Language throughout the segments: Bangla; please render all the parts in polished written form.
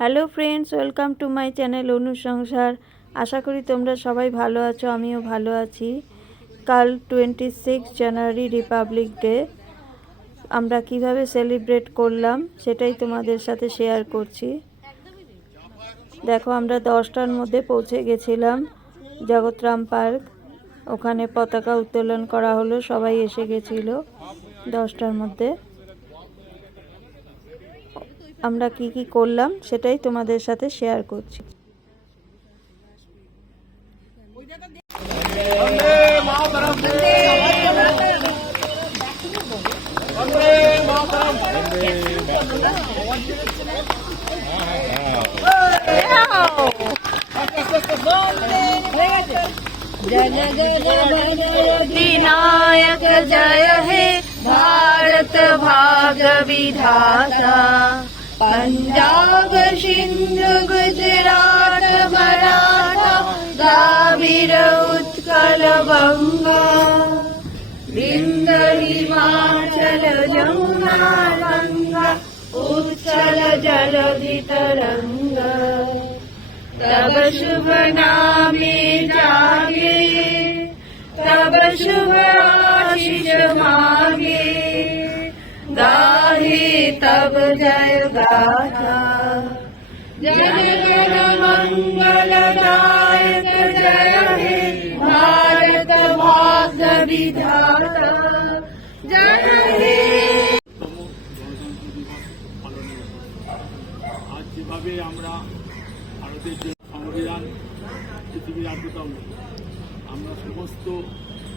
Hello friends, welcome to my channel Anusansar. আশা করি তোমরা সবাই ভালো আছো, আমিও ভালো আছি। কাল 26 জানুয়ারি রিপাবলিক ডে। আমরা কিভাবে সেলিব্রেট করলাম সেটাই তোমাদের সাথে শেয়ার করছি। দেখো, আমরা 10টার মধ্যে পৌঁছে গেছিলাম জগৎরাম পার্ক। ওখানে পতাকা উত্তোলন করা হলো, সবাই এসে গেছিল 10টার মধ্যে। আমরা কি কি করলাম সেটাই তোমাদের সাথে শেয়ার করছি। जन गण मन अधिनायक जय हे भारत भाग्य विधाता। पंजाब सिंध गुजरात मराठा द्राविड़ उत्कल बंगा विंध्य हिमाचल जमुना गंगा उच्छल जलधि तरंगा। तब शुभ नामे जागे तब शुभ आशीष मांगे गाहे तब जय गाथा। जन गण मंगल दायक जय हे भारत भाग्य विधाता जय हे। আজ যেভাবে আমরা ভারতের যে সংবিধান পৃথিবীর আদ্যতম, আমরা সমস্ত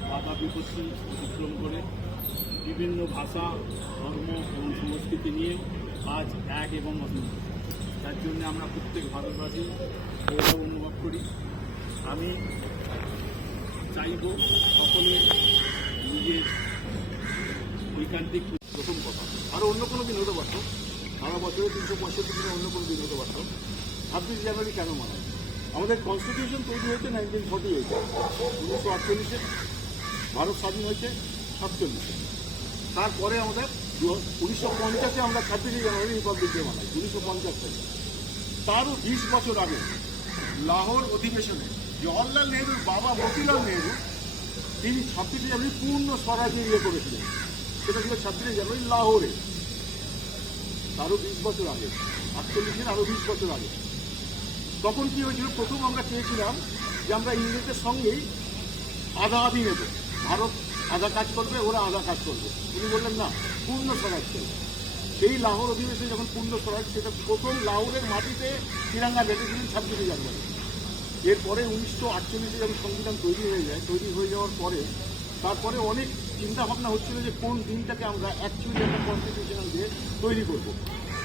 বাধা বিপত্তি অতিক্রম করে বিভিন্ন ভাষা ধর্ম এবং সংস্কৃতি নিয়ে আজ এক এবং অভিন্ন। তার জন্য আমরা প্রত্যেক ভারতবাসী গৌরব অনুভব করি। আমি চাইব সকলে নিজের ঐকান্তিক প্রথম কথা, আরও অন্য কোনো দিন হতে পারত, সারা বছরে 365 দিনে অন্য কোনো দিন হতে পারত। 26 জানুয়ারি কেন মানায়? আমাদের কনস্টিটিউশন তৈরি হয়েছে 1948, 1948-এ ভারত স্বাধীন হয়েছে 47-এ। তারপরে আমাদের 1950-এ আমরা 26 জানুয়ারি রিপাবলিক ডে মানাই, 1950 সালে। তারও 20 বছর আগে লাহোর অধিবেশনে জওয়াহরলাল নেহরুর বাবা মতিলাল নেহরু তিনি 26 জানুয়ারি পূর্ণ স্বরাজ্য ইয়ে করেছিলেন। সেটা ছিল 26 জানুয়ারি লাহোরে। তারও 20 বছর আগে, 48-এর আরও 20 বছর আগে। তখন কি হয়েছিল? প্রথম আমরা চেয়েছিলাম যে আমরা ইংরেজদের সঙ্গেই আধা আধি নেব, ভারত আধা কাজ করবে, ওরা আধা কাজ করবে। উনি বললেন না, পূর্ণ স্বরাজ চাই। সেই লাহোর অধিবেশনে যখন পূর্ণ স্বরাজ, সেটা প্রথম লাহোরের মাটিতে তিরঙ্গা বেঁধেছিলেন 26 জানুয়ারি। এরপরে 1948-এ যখন সংবিধান তৈরি হয়ে যাওয়ার পরে তারপরে অনেক চিন্তাভাবনা হচ্ছিল যে কোন দিনটাকে আমরা অ্যাকচুয়ালি একটা কনস্টিটিউশনাল ডে তৈরি করবো।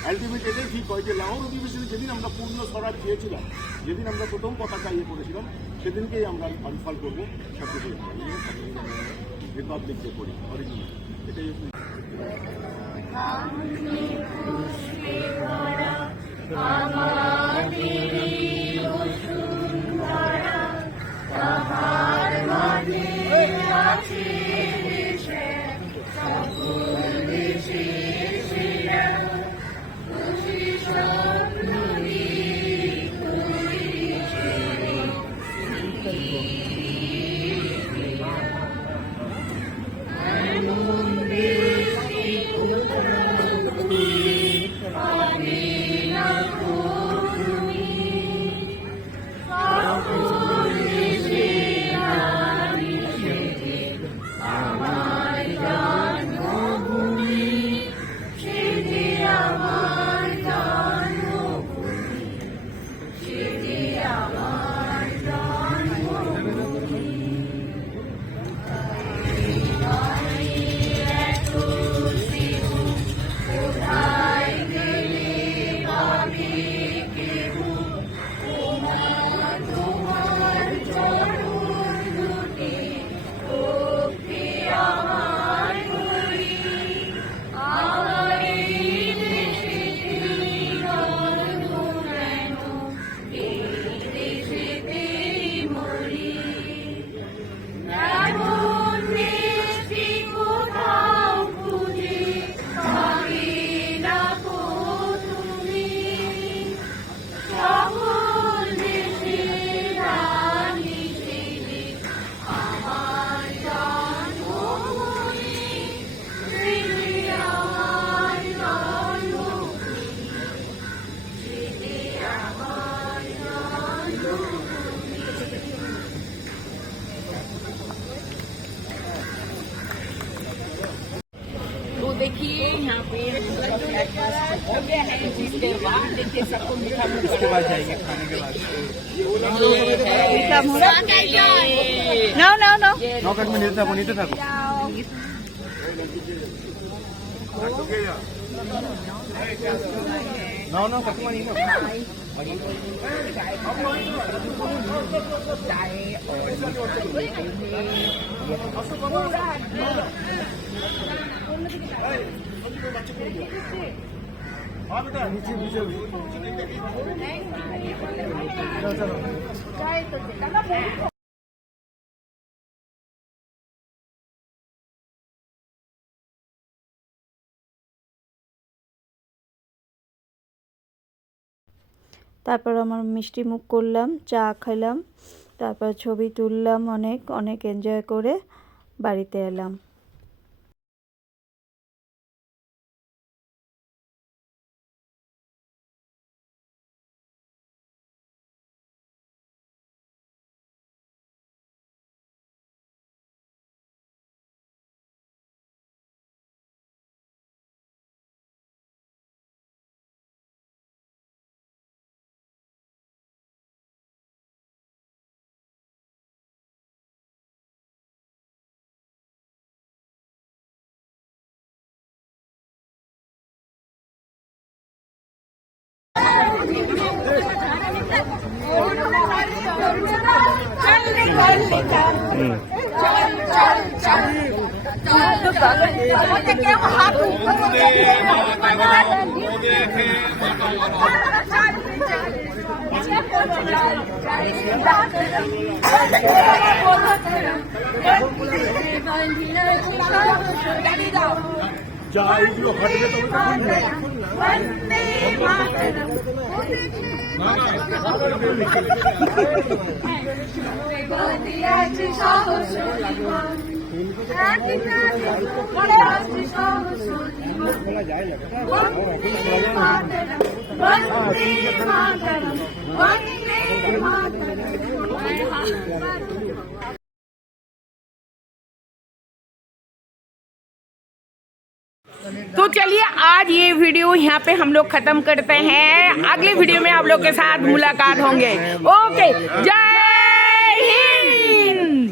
আলটিমেট এটাই ঠিক হয় যে লাহোর অধিবেশনে যেদিন আমরা পূর্ণ স্বরাজ চেয়েছিলাম, যেদিন আমরা প্রথম পতাকা ইয়ে করেছিলাম, সেদিনকেই আমরা আনফল করবো 26 জানুয়ারি রিপাবলিক ডে করি অরিজিনাল। এটাই इसके बाद जाएंगे खाने के बाद। No, no, no. नौकट में नीचे थाको, नीचे थाको। No, no, कट में नहीं हो। हाँ बेटा नीचे नीचे তারপর আমার মিষ্টি মুখ করলাম, চা খেলাম, তারপর ছবি তুললাম, অনেক অনেক এনজয় করে বাড়িতে এলাম। যা এইগুলো ঘটবে तो चलिए आज ये वीडियो यहाँ पे हम लोग खत्म करते हैं। अगले वीडियो में आप लोग के साथ मुलाकात होंगे। ओके, जय हिंद।